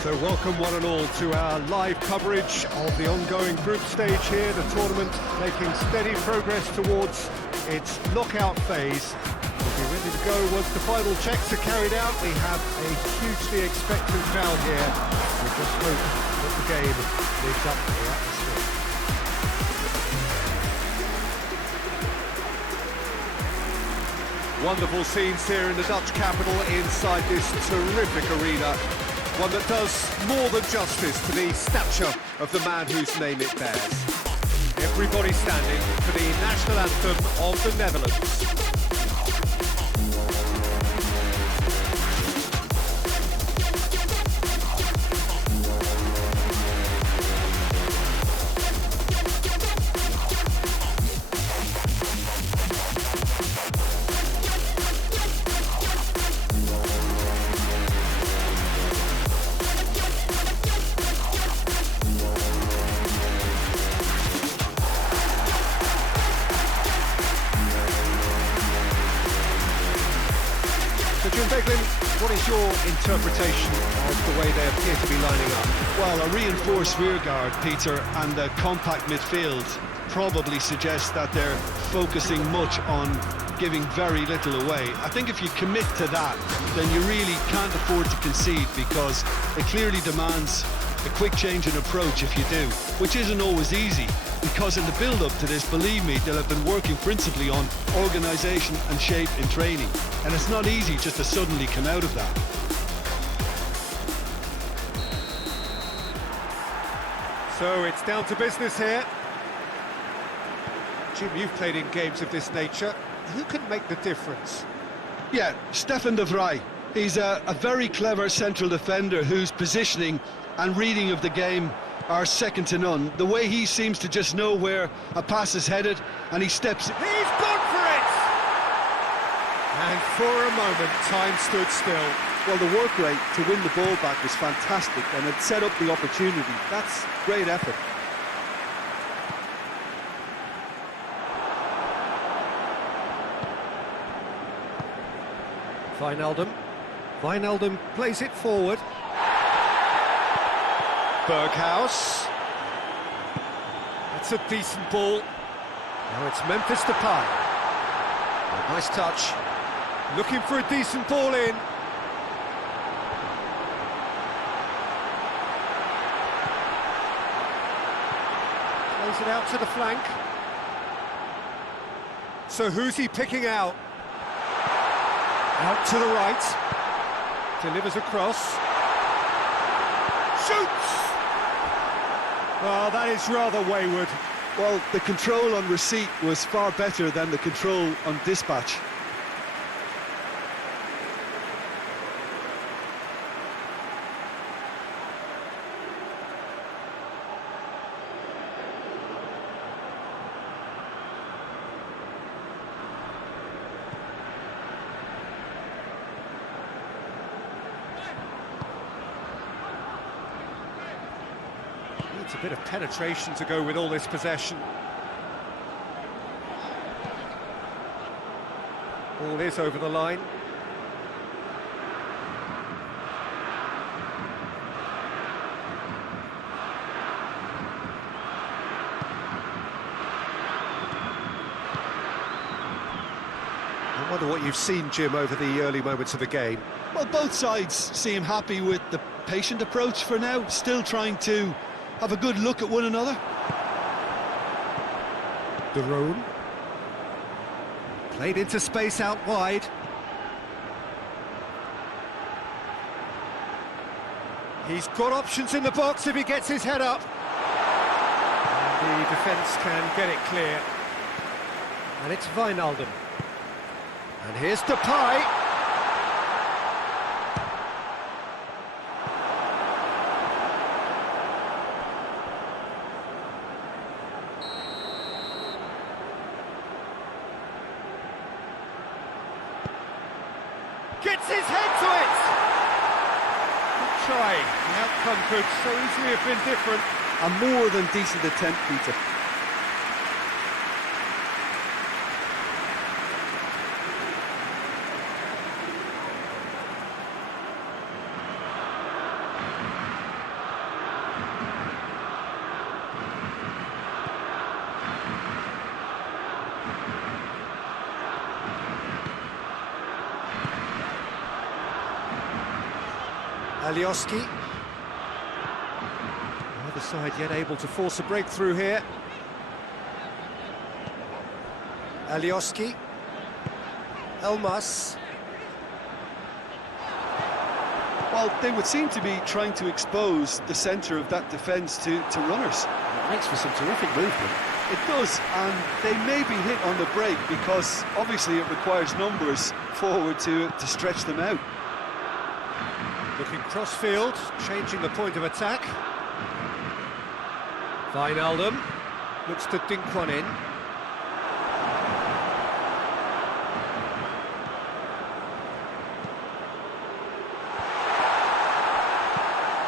So welcome one and all to our live coverage of the ongoing group stage here, the tournament making steady progress towards its knockout phase. We'll be ready to go once the final checks are carried out. We have a hugely expectant crowd here. We just hope that the game lives up to the atmosphere. Wonderful scenes here in the Dutch capital inside this terrific arena. One that does more than justice to the stature of the man whose name it bears. Everybody standing for the national anthem of the Netherlands. What is your interpretation of the way they appear to be lining up? Well, a reinforced rearguard, Peter, and a compact midfield probably suggests that they're focusing much on giving very little away. I think if you commit to that, then you really can't afford to concede, because it clearly demands a quick change in approach if you do, which isn't always easy, because in the build-up to this, believe me, they'll have been working principally on organisation and shape in training, and it's not easy just to suddenly come out of that. So it's down to business here. Jim, you've played in games of this nature. Who can make the difference? Yeah, Stefan de Vrij. He's a very clever central defender whose positioning and reading of the game are second to none. The way he seems to just know where a pass is headed, and he steps... He's gone for it! And for a moment, time stood still. Well, the work rate to win the ball back was fantastic, and it set up the opportunity. That's great effort. Wijnaldum plays it forward. Berghuis. That's a decent ball. Now it's Memphis Depay. A nice touch. Looking for a decent ball in. Plays it out to the flank. So who's he picking out? Out to the right. Delivers across. Shoots! Oh, that is rather wayward. Well, the control on receipt was far better than the control on dispatch. It's a bit of penetration to go with all this possession. Ball is over the line. I wonder what you've seen, Jim, over the early moments of the game. Well, both sides seem happy with the patient approach for now, still trying to have a good look at one another. De Roon. Played into space out wide. He's got options in the box if he gets his head up. And the defence can get it clear. And it's Wijnaldum. And here's Depay. Gets his head to it! Good try. The outcome could so easily have been different. A more than decent attempt, Peter. Alioski. Neither side yet able to force a breakthrough here. Alioski. Elmas. Well, they would seem to be trying to expose the centre of that defence to runners. It makes for some terrific movement. It does, and they may be hit on the break because obviously it requires numbers forward to stretch them out. Looking cross-field, changing the point of attack. Wijnaldum looks to dink one in.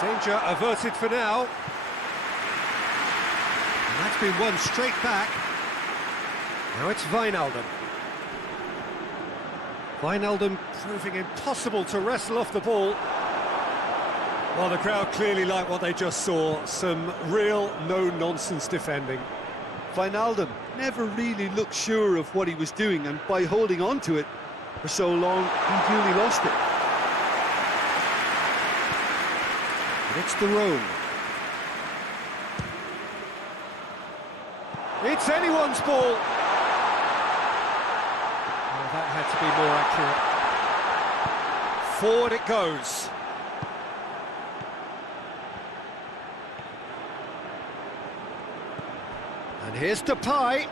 Danger averted for now. And that's been won straight back. Now it's Wijnaldum. Wijnaldum proving impossible to wrestle off the ball. Well, the crowd clearly like what they just saw. Some real no-nonsense defending. Wijnaldum never really looked sure of what he was doing, and by holding on to it for so long, he nearly lost it. It's the Rome. It's anyone's ball. Oh, that had to be more accurate. Forward it goes. And here's Depay.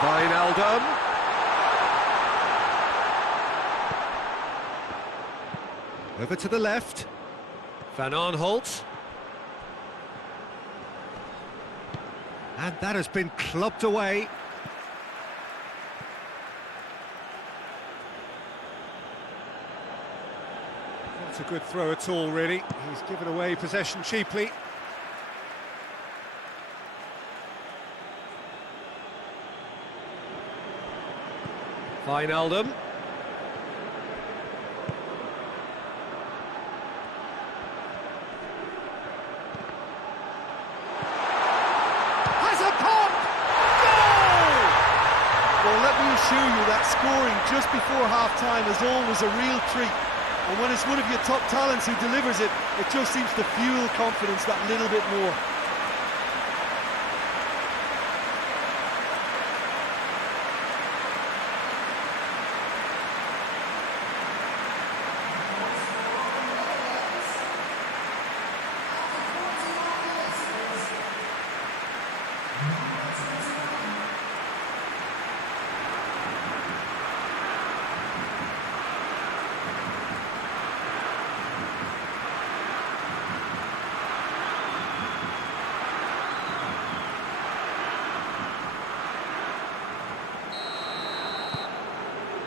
Wijnaldum. Over to the left. Van Aanholt. And that has been clubbed away. Not a good throw at all, really. He's given away possession cheaply. Wijnaldum. Assure you that scoring just before half-time is always a real treat, and when it's one of your top talents who delivers it, it just seems to fuel confidence that little bit more.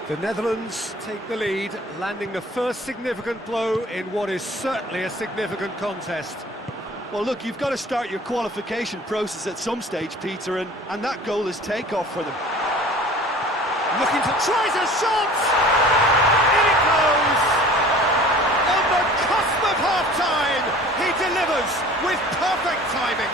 The Netherlands take the lead, landing the first significant blow in what is certainly a significant contest. Well, look, you've got to start your qualification process at some stage, Peter, and that goal is takeoff for them. Looking to tries a shot! In it goes! On the cusp of half-time, he delivers with perfect timing.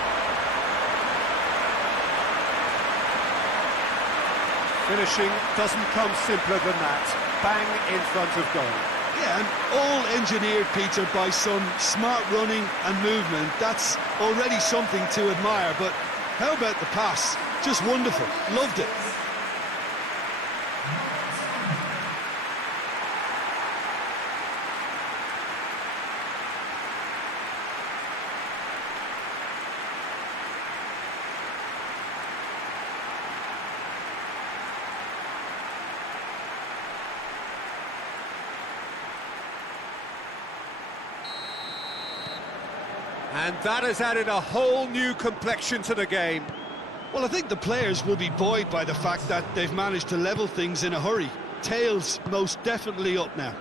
Finishing doesn't come simpler than that. Bang in front of goal. Yeah, and all engineered, Peter, by some smart running and movement. That's already something to admire, but how about the pass? Just wonderful. Loved it. And that has added a whole new complexion to the game. Well, I think the players will be buoyed by the fact that they've managed to level things in a hurry. Tails most definitely up now.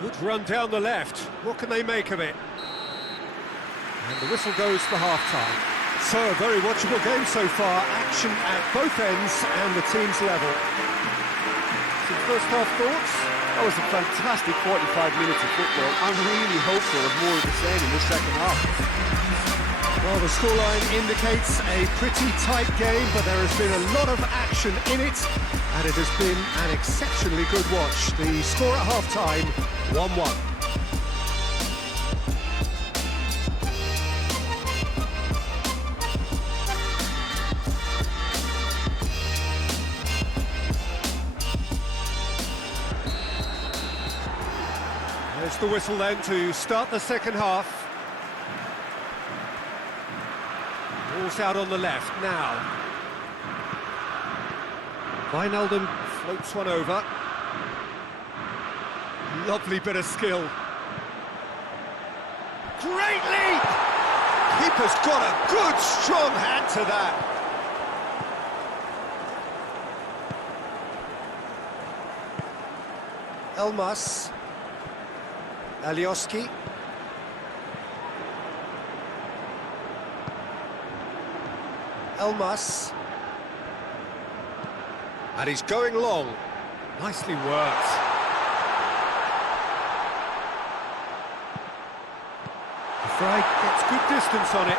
Good run down the left. What can they make of it? And the whistle goes for half-time. So, a very watchable game so far. Action at both ends and the teams level. Some first-half thoughts? That was a fantastic 45 minutes of football. I'm really hopeful of more of the same in the second half. Well, the scoreline indicates a pretty tight game, but there has been a lot of action in it. And it has been an exceptionally good watch. The score at half-time, 1-1. There's the whistle then to start the second half. Ball's out on the left now. Wijnaldum floats one over. Lovely bit of skill. Great leap! Keeper's got a good, strong hand to that. Elmas. Alioski. Elmas. And he's going long. Nicely worked. The flag gets good distance on it.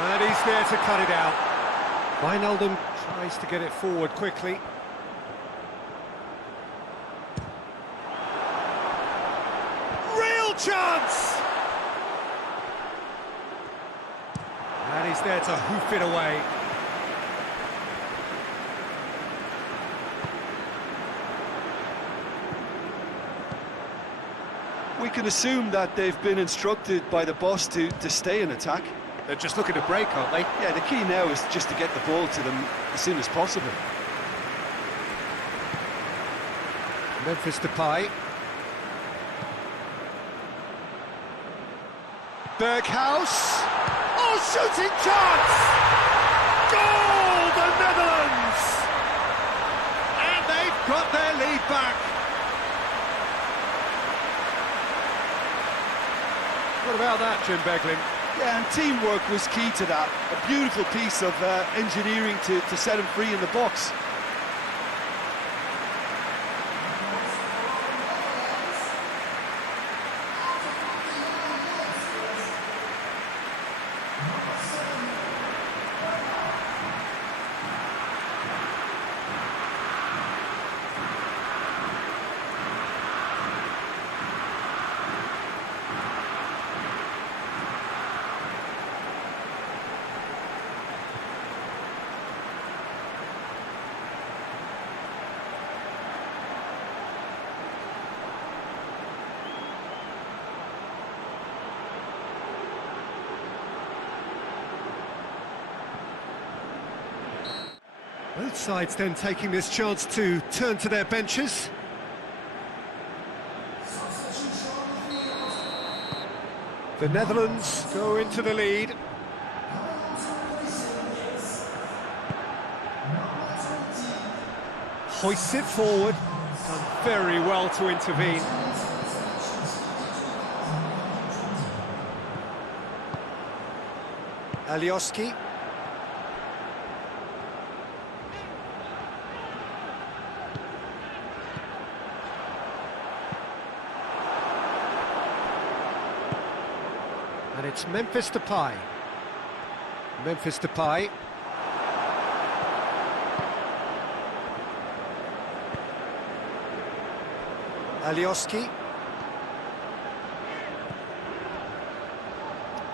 And he's there to cut it out. Wijnaldum tries to get it forward quickly. Real chance! And he's there to hoof it away. We can assume that they've been instructed by the boss to stay in attack. They're just looking to break, aren't they? Yeah, the key now is just to get the ball to them as soon as possible. Memphis Depay. Berghaus. Oh, shooting chance! Goal, the Netherlands! And they've got their lead back. What about that, Jim Beglin? Yeah, and teamwork was key to that. A beautiful piece of engineering to set him free in the box. Both sides then taking this chance to turn to their benches. The Netherlands go into the lead. Hoists it forward. Done very well to intervene. Alioski. And it's Memphis Depay. Memphis Depay. Alioski.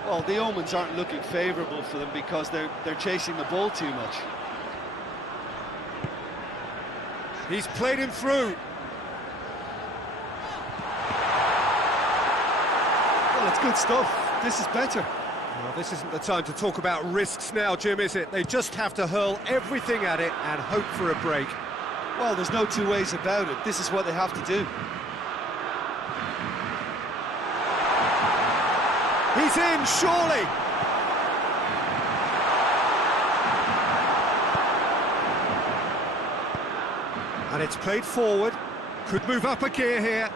Well, the omens aren't looking favourable for them because they're chasing the ball too much. He's played him through. Well, it's good stuff. This is better. Well, this isn't the time to talk about risks now, Jim, is it? They just have to hurl everything at it and hope for a break. Well, there's no two ways about it. This is what they have to do. He's in, surely! And it's played forward. Could move up a gear here.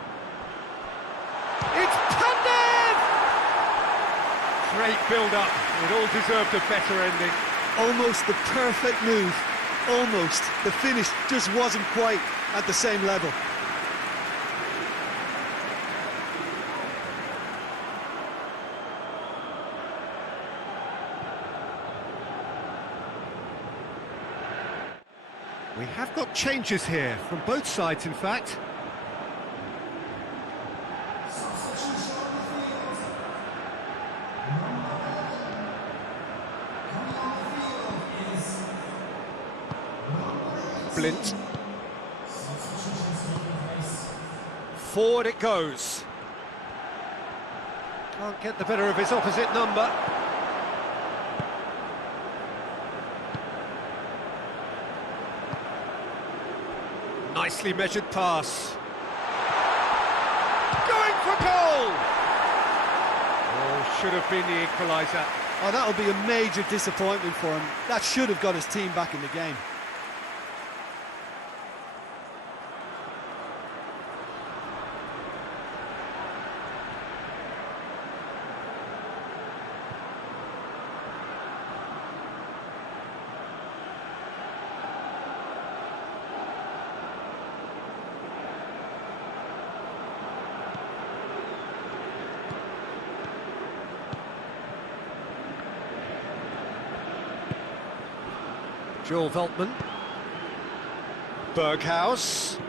It's Pandev! Great build-up. It all deserved a better ending. Almost the perfect move. Almost. The finish just wasn't quite at the same level. We have got changes here, from both sides in fact. Blint. Forward it goes. Can't get the better of his opposite number. Nicely measured pass. Going for goal! Oh, should have been the equaliser. Oh, that'll be a major disappointment for him. That should have got his team back in the game. Joel Veltman. Berghaus.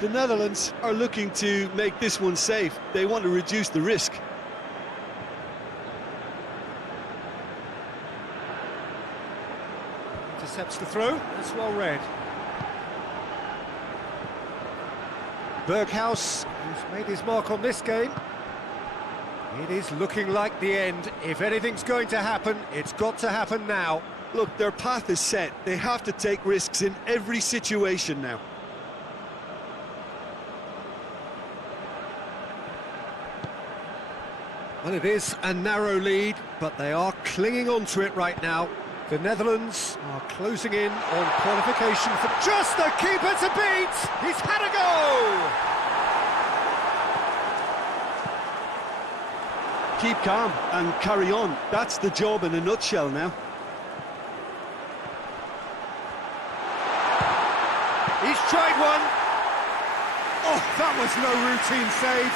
The Netherlands are looking to make this one safe. They want to reduce the risk. Intercepts the throw. That's well read. Berghaus, who's made his mark on this game. It is looking like the end. If anything's going to happen, it's got to happen now. Look, their path is set. They have to take risks in every situation now. Well, it is a narrow lead, but they are clinging on to it right now. The Netherlands are closing in on qualification for just the keeper to beat. He's had a go! Keep calm and carry on. That's the job in a nutshell now. He's tried one. Oh, that was no routine save.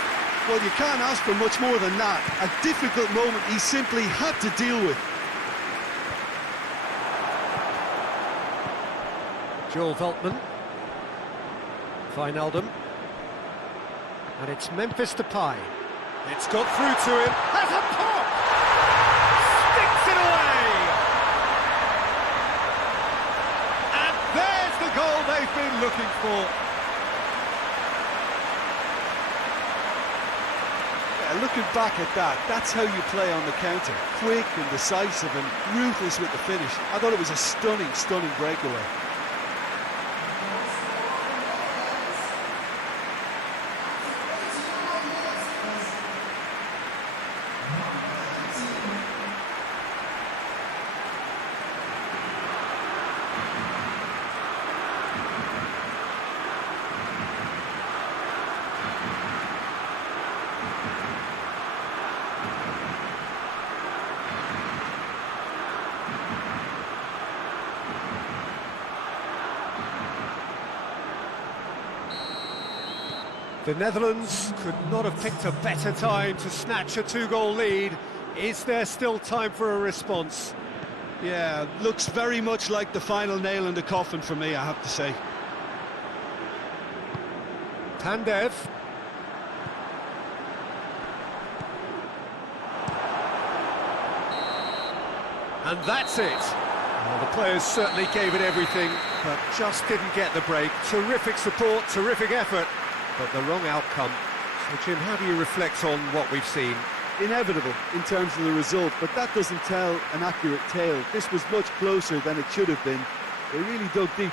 Well, you can't ask for much more than that. A difficult moment he simply had to deal with. Joel Veltman. Wijnaldum. And it's Memphis Depay. It's got through to him. Has a pop! Sticks it away! And there's the goal they've been looking for. Yeah, looking back at that, that's how you play on the counter. Quick and decisive and ruthless with the finish. I thought it was a stunning, stunning breakaway. The Netherlands could not have picked a better time to snatch a two-goal lead. Is there still time for a response? Yeah, looks very much like the final nail in the coffin for me, I have to say. Pandev. And that's it. Well, the players certainly gave it everything, but just didn't get the break. Terrific support, terrific effort, but the wrong outcome. So, Jim, how do you reflect on what we've seen? Inevitable in terms of the result, but that doesn't tell an accurate tale. This was much closer than it should have been. They really dug deep.